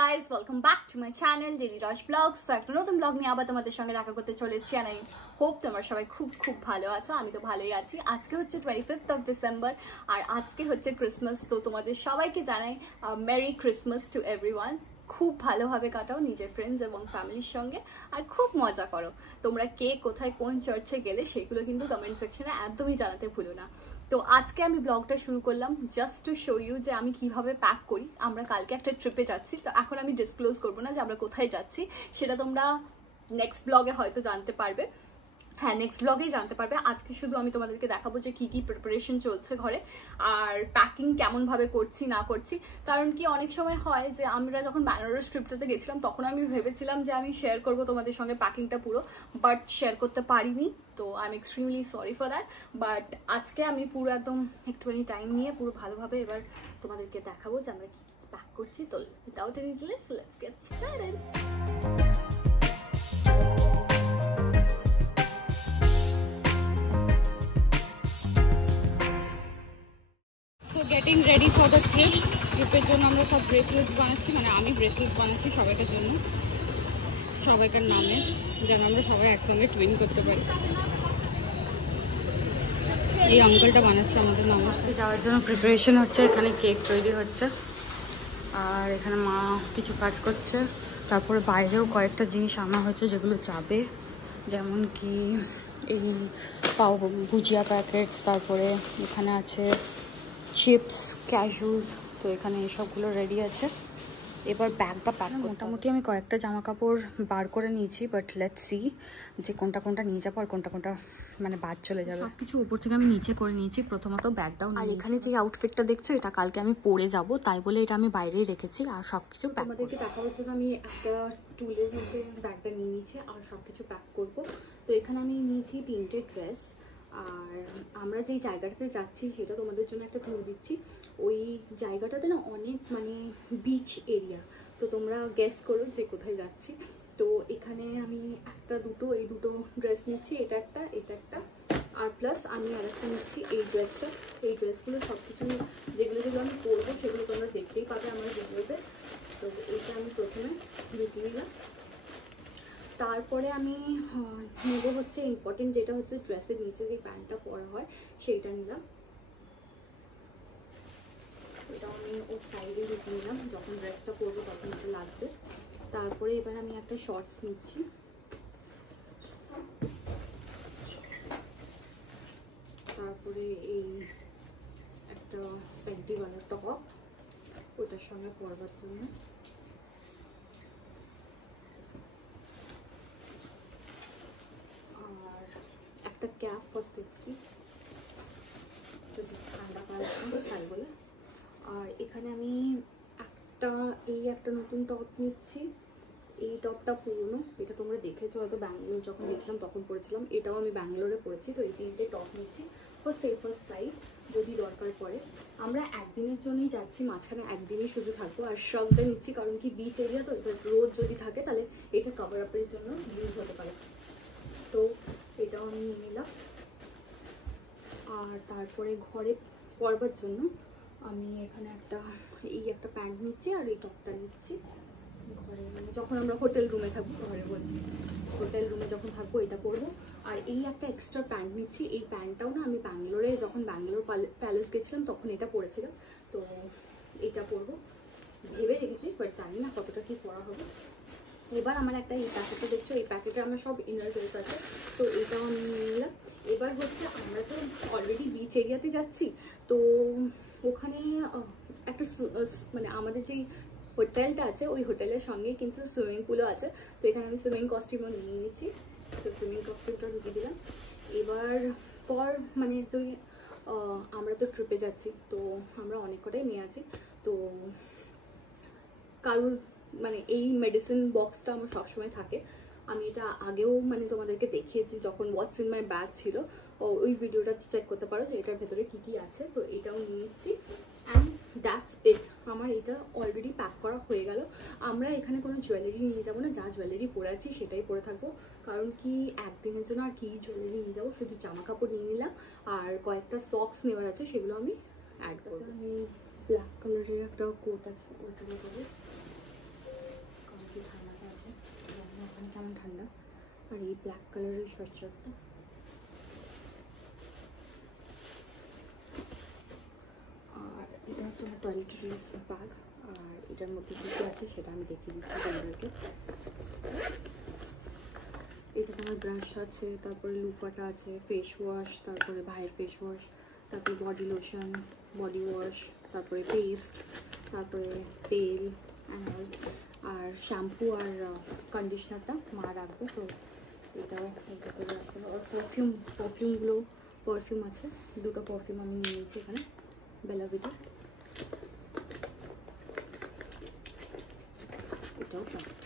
guys, welcome back to my channel Daily Rush Vlogs. So একটা নতুন blog নিয়ে আবার তোমাদের সঙ্গে দেখা করতে চলে এসেছি আর আমি হোপ তোমরা সবাই খুব ভালো আছো। আমি তো ভালোই আছি। আজকে হচ্ছে 25th of December আর আজকে হচ্ছে ক্রিসমাস। তো তোমাদের সবাইকে জানাই মেরি ক্রিসমাস টু এভরিওয়ান। খুব ভালোভাবে কাটাও নিজের ফ্রেন্ডস এবং ফ্যামিলির সঙ্গে আর খুব মজা করো। তোমরা কে কোথায় কোন চার্চে গেলে সেগুলো কিন্তু কমেন্ট সেকশনে একদমই জানাতে ভুলো না। তো আজকে আমি ব্লগটা শুরু করলাম জাস্ট টু শো ইউ যে আমি কিভাবে প্যাক করি। আমরা কালকে একটা ট্রিপে যাচ্ছি, তো এখন আমি ডিসক্লোজ করবো না যে আমরা কোথায় যাচ্ছি, সেটা তোমরা নেক্সট ব্লগে হয়তো জানতে পারবে। হ্যাঁ, নেক্সট ব্লগেই জানতে পারবে। আজকে শুধু আমি তোমাদেরকে দেখাবো যে কি কি প্রিপারেশন চলছে ঘরে আর প্যাকিং কেমন ভাবে করছি না করছি। কারণ কি অনেক সময় হয় যে আমরা যখন ব্যানারস ট্রিপটাতে গেছিলাম তখন আমি ভেবেছিলাম যে আমি শেয়ার করবো তোমাদের সঙ্গে প্যাকিংটা পুরো, বাট শেয়ার করতে পারিনি। তো I am extremely sorry for that. But আজকে আমি পুরো একদম একটুখানি টাইম নিয়ে পুরো ভালোভাবে এবার তোমাদেরকে দেখাবো যে আমরা কি প্যাক করছি। তো without any delay let's get started. Getting ready for the trip. ট্রিপের জন্য আমরা সব ব্রেসলেটস বানাচ্ছি, মানে আমি ব্রেসলেট বানাচ্ছি সবাইকার জন্য, সবাইকার নামে, যেন আমরা সবাই একসঙ্গে টুইন করতে পারি। এই আঙ্কেলটা বানাচ্ছে আমাদের নামের সাথে যাওয়ার জন্য প্রিপারেশন হচ্ছে। এখানে কেক তৈরি হচ্ছে আর এখানে মা কিছু কাজ করছে। তারপরে বাইরেও কয়েকটা জিনিস আনা হয়েছে যেগুলো যাবে, যেমন কি এই পাও ভুজিয়া প্যাকেটস, তারপরে এখানে আছে চিপস, ক্যাজুস। তো এখানে এসবগুলো রেডি আছে। এবার ব্যাগটা প্যাক মোটামুটি আমি কয়েকটা জামা কাপড় বার করে নিয়েছি, বাট লেটস সি যে কোনটা নিয়ে যাবো আর কোনটা মানে বাদ চলে যাবে। সব কিছু উপর থেকে আমি নিচে করে নিয়েছি। প্রথমত ব্যাগটাও, আর এখানে যে আউটফিটটা দেখছো এটা কালকে আমি পরে যাব, তাই বলে এটা আমি বাইরেই রেখেছি। আর সব কিছু আমাদেরকে দেখা হচ্ছে আমি একটা টুলের মধ্যে ব্যাগটা নিয়ে নিয়েছি আর সব কিছু প্যাক করবো। তো এখানে আমি নিয়েছি 3টে ড্রেস। আর আমরা যেই জায়গাটাতে যাচ্ছি সেটা তোমাদের জন্য একটা ক্লু দিচ্ছি। ওই জায়গাটাতে না অনেক মানে বিচ এরিয়া, তো তোমরা গেস করো যে কোথায় যাচ্ছি। তো এখানে আমি এই দুটো ড্রেস নিচ্ছি, এটা একটা আর প্লাস আমি আর একটা নিচ্ছি এই ড্রেসটা। এই ড্রেসগুলো সব কিছু যেগুলো আমি পরবো সেগুলো তোমরা দেখতেই পাবে আমার ভিডিওতে। তো এইটা আমি প্রথমে ঢুকিয়ে নিলাম। তারপরে আমি নেব হচ্ছে ইম্পর্টেন্ট, যেটা হচ্ছে ড্রেসের নিচে যে প্যান্টটা পরা হয় সেইটা নিলাম। এটা আমি ও সাইডে ঢুকিয়ে নিলাম, যখন ড্রেসটা পরবো তখন এটা লাগবে। তারপরে এবার আমি একটা শর্টস নিচ্ছি। তারপরে এই একটা প্যান্টিওয়ালা টপ ওটার সঙ্গে পরবার জন্য। আর একটা ক্যাপ ফর সেফটি, যদি ঠান্ডা পায় তাই বলে। আর এখানে আমি একটা নতুন টপ নিচ্ছি। এই টপটা পুরনো, এটা তোমরা দেখেছো হয়তো ব্যাঙ্গালোর যখন গেছিলাম তখন পরেছিলাম। এটাও আমি ব্যাঙ্গালোরে পরেছি। তো এই 3টে টপ নিচ্ছি ফর সেফার সাইড, যদি দরকার পড়ে। আমরা একদিনের জন্যই যাচ্ছি, মাঝখানে একদিনই শুধু থাকবো। আর শ্রাগটা নিচ্ছি কারণ কি বিচ এরিয়া, তো এবার রোদ যদি থাকে তাহলে এটা কভার আপের জন্য ইউজ হতে পারে। তো এটাও আমি নিয়ে নিলাম। আর তারপরে ঘরে পরবার জন্য আমি এখানে একটা প্যান্ট নিচ্ছি আর এই টপটা নিচ্ছি। ঘরে মানে যখন আমরা হোটেল রুমে থাকবো, ঘরে বলছি হোটেল রুমে যখন থাকবো এটা পরবো। আর এই একটা এক্সট্রা প্যান্ট নিচ্ছি। এই প্যান্টটাও না আমি ব্যাঙ্গালোরে যখন ব্যাঙ্গালোর প্যালেস গেছিলাম তখন এটা পরেছিলাম। তো এটা পরবো ভেবে রেখেছি, বাট জানি না কতটা কি পরা হবে। এবার আমার একটা এই প্যাকেটে দেখছো, এই প্যাকেটে আমার সব ইনার ড্রেস আছে, তো এটাও আমি নিয়ে নিলাম। এবার হচ্ছে আমরা তো অলরেডি বিচ এরিয়াতে যাচ্ছি, তো ওখানে একটা মানে আমাদের যেই হোটেলটা আছে ওই হোটেলের সঙ্গে কিন্তু সুইমিং পুলও আছে। তো এখানে আমি সুইমিং কস্টিউমও নিয়ে নিয়েছি। তো সুইমিং কস্টিউমটা ঢুকিয়ে দিলাম। এবার মানে আমরা তো ট্রিপে যাচ্ছি, তো আমরা অনেক কটাই নিয়ে আছি। তো কারোর মানে এই মেডিসিন বক্সটা আমার সবসময় থাকে। আমি এটা আগেও মানে তোমাদেরকে দেখিয়েছি যখন হোয়াটস ইন মাই ব্যাগ ছিল, ওই ভিডিওটা চেক করতে পারো যে এটার ভেতরে কি কি আছে। তো এটাও নিয়েছি অ্যান্ড দ্যাটস ইট। আমার এটা অলরেডি প্যাক করা হয়ে গেল। আমরা এখানে কোনো জুয়েলারি নিয়ে যাবো না, যা জুয়েলারি পরে আছি সেটাই পরে থাকবো। কারণ কি একদিনের জন্য আর কি জুয়েলারি নিয়ে যাবো, শুধু জামা কাপড় নিয়ে নিলাম আর কয়েকটা সক্স নেওয়ার আছে, সেগুলো আমি অ্যাড করবো। আমি ব্ল্যাক কালারের একটা কোট আছে ওইটা নেবো। এই ব্ল্যাক কালারের সোয়েটারটা। আর এটা হচ্ছে আমার টয়লেট্রিজ ব্যাগ, আর এটার মধ্যে কী কী আছে সেটা আমি দেখিয়ে দিচ্ছি তোমাদেরকে। এটাতে আমার ব্রাশ আছে, তারপরে লুফাটা আছে, ফেস ওয়াশ, তারপরে ভাইয়ের ফেস ওয়াশ, তারপরে বডি লোশন, বডি ওয়াশ, তারপরে পেস্ট, তারপরে তেল অ্যান্ড অল, আর শ্যাম্পু আর কন্ডিশনারটা মা রাখবে, তো এটাও করে রাখতে হবে। আর পারফিউম আছে, দুটো পারফিউম আমি নিয়ে নিয়েছি এখানে, বেলা ভিটা, এটাও প্যাকেট।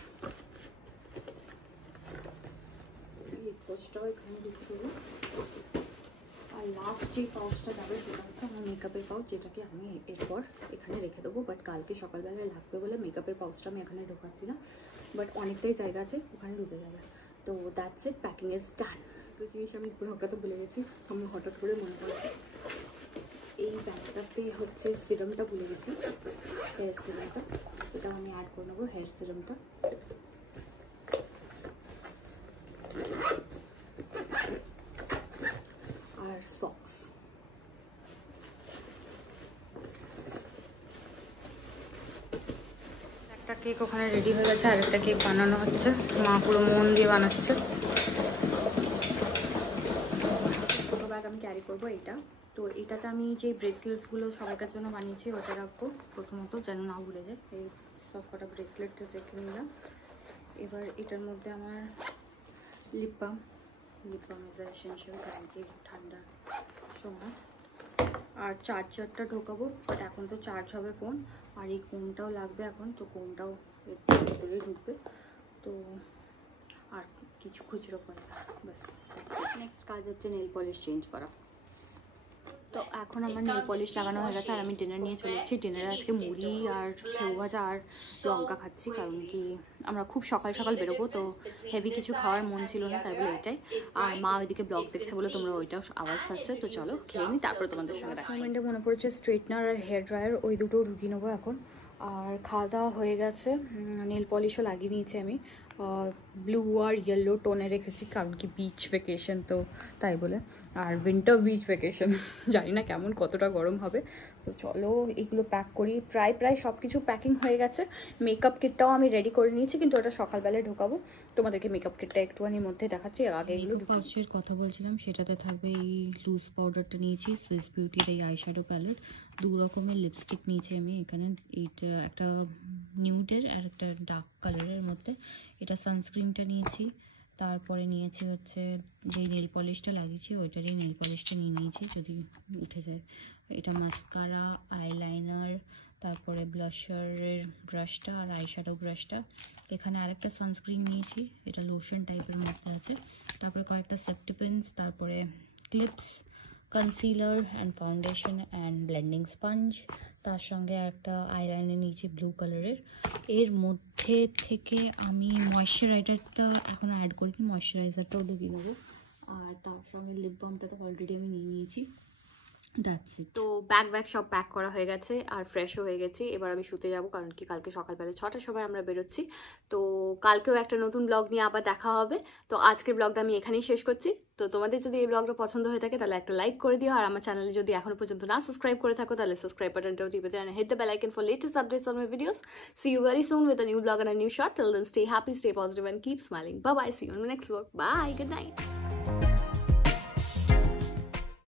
পাউচটাও এখানে দিতে হবে। আর লাস্ট যে পাউচটা যাবে সেটা হচ্ছে আমার মেকআপের পাউচ, যেটাকে আমি এরপর এখানে রেখে দেবো, বাট কালকে সকালবেলায় লাগবে বলে মেকআপের পাউচটা আমি এখানে ঢোকাচ্ছি না, বাট অনেকটাই জায়গা আছে, ওখানে ঢুকে যাবে। তো that's it, packing is done. তো জিনিস আমি পুরো হঠাৎ ভুলে গেছি, আমি হঠাৎ করে মনে পড়ছে এই ব্যাগটাতে হচ্ছে সিরামটা ভুলে গেছি, হেয়ার সিরামটা, এটাও আমি অ্যাড করে নেবো, হেয়ার সিরামটা। আর সক্স। একটা কেক ওখানে রেডি হয়ে গেছে, আর একটা কেক বানানো হচ্ছে, মা পুরো মন দিয়ে বানাচ্ছে। ছোটো ব্যাগ আমি ক্যারি করবো এটা। তো এটাতে আমি যে ব্রেসলেটসগুলো সবাইকার জন্য বানিয়েছি ওটা রাখবো প্রথমত, যেন না ভুলে যায়। এই সব কটা ব্রেসলেটটা রেখে নিলাম। এবার এটার মধ্যে আমার লিপ বাম ইজ এসেনশিয়াল, কারণ কি ঠান্ডা সময়। আর চার্জারটা ঢোকাবো, বাট এখন তো চার্জ হবে ফোন, আর এই কোমটাও লাগবে এখন, তো কোমটাও এর ভিতরে ঢুকবে। তো আর কিছু খুচরো পয়সা, বাস। নেক্সট কাজ হচ্ছে নেল পলিশ চেঞ্জ করা। তো এখন আমার নেল পলিশ লাগানো হয়ে গেছে, আর আমি ডিনার নিয়ে চলে এসেছি। ডিনারে আজকে মুড়ি আর সেউ ভাজা আর লঙ্কা খাচ্ছি, কারণ কি আমরা খুব সকাল সকাল বেরোবো, তো হেভি কিছু খাওয়ার মন ছিল না, তাই বলে এটাই। আর মা ওইদিকে ব্লগ দেখছে বলে তোমরা ওইটাও আওয়াজ পাচ্ছ, তো চলো খেয়ে নিই, তারপর তোমাদের সঙ্গে দেখা। মোমেন্টে মনে পড়েছে স্ট্রেটনার আর হেয়ার ড্রায়ার, ওই দুটো ঢুকিয়ে নেবো এখন। আর খাওয়া দাওয়া হয়ে গেছে, নেল পলিশও লাগিয়ে নিয়েছি আমি, ব্লু আর ইয়েলো টোনে রেখেছি, কারণ কি বিচ ভ্যাকেশন তো তাই বলে। আর উইন্টার বিচ ভ্যাকেশন, জানি না কেমন কতটা গরম হবে। তো চলো এগুলো প্যাক করি, প্রায় সব কিছু প্যাকিং হয়ে গেছে। মেকআপ কিটটাও আমি রেডি করে নিয়েছি, কিন্তু ওটা সকালবেলায় ঢোকাবো, তোমাদেরকে মেকআপ কিটটা একটুখানির মধ্যে দেখাচ্ছি। আগে এগুলো পাউচের কথা বলছিলাম, সেটাতে থাকবে এই লুজ পাউডারটা নিয়েছি, সুইস বিউটির এই আইশ্যাডো প্যালেট, দু রকমের লিপস্টিক নিয়েছি আমি এখানে, এইটা একটা নিউডের আর একটা ডার্ক কালারের মধ্যে, এটা সানস্ক্রিনটা নিয়েছি, তারপরে নিয়েছি হচ্ছে যেই নেল পলিশটা লাগিয়েছি ওইটারই নেল পলিশটা নিয়ে নিয়েছি যদি উঠে যায়। এটা মাস্কারা, আইলাইনার, তারপরে ব্লাশারের ব্রাশটা আর আইশ্যাডো ব্রাশটা। এখানে আরেকটা সানস্ক্রিন নিয়েছি, এটা লোশন টাইপের মধ্যে আছে, তারপরে কয়েকটা সেফটি পিনস, তারপরে clips, concealer and foundation and blending sponge, তার সঙ্গে একটা আইলাইনার নিয়েছি ব্লু কালারের। এর মধ্যে থেকে আমি ময়শ্চারাইজারটা এখন অ্যাড করিনি, ময়শ্চারাইজারটাও দিয়ে নেবো, আর তার সঙ্গে লিপ বামটা তো অলরেডি আমি নিয়ে নিয়েছি। That's it. তো ব্যাগ সব প্যাক করা হয়ে গেছে, আর ফ্রেশও হয়ে গেছি। এবার আমি শুতে যাব, কারণ কি কালকে সকালবেলা 6টার সময় আমরা বেরোচ্ছি। তো কালকেও একটা নতুন ব্লগ নিয়ে আবার দেখা হবে। তো আজকের ব্লগটা আমি এখানেই শেষ করছি। তো তোমাদের যদি এই ব্লগটা পছন্দ হয়ে থাকে তাহলে একটা লাইক করে দিও, আর আমার চ্যানেলে যদি এখনো পর্যন্ত না সাবস্ক্রাইব করে থাকো তাহলে সাবস্ক্রাইব বাটনটাও টিপে দিও, and hit the bell icon for latest updates on my videos. See you very soon with a new vlog and a new shot. Till then, stay happy, stay positive, and keep smiling. Bye bye. See you on the next vlog. Bye. Good night.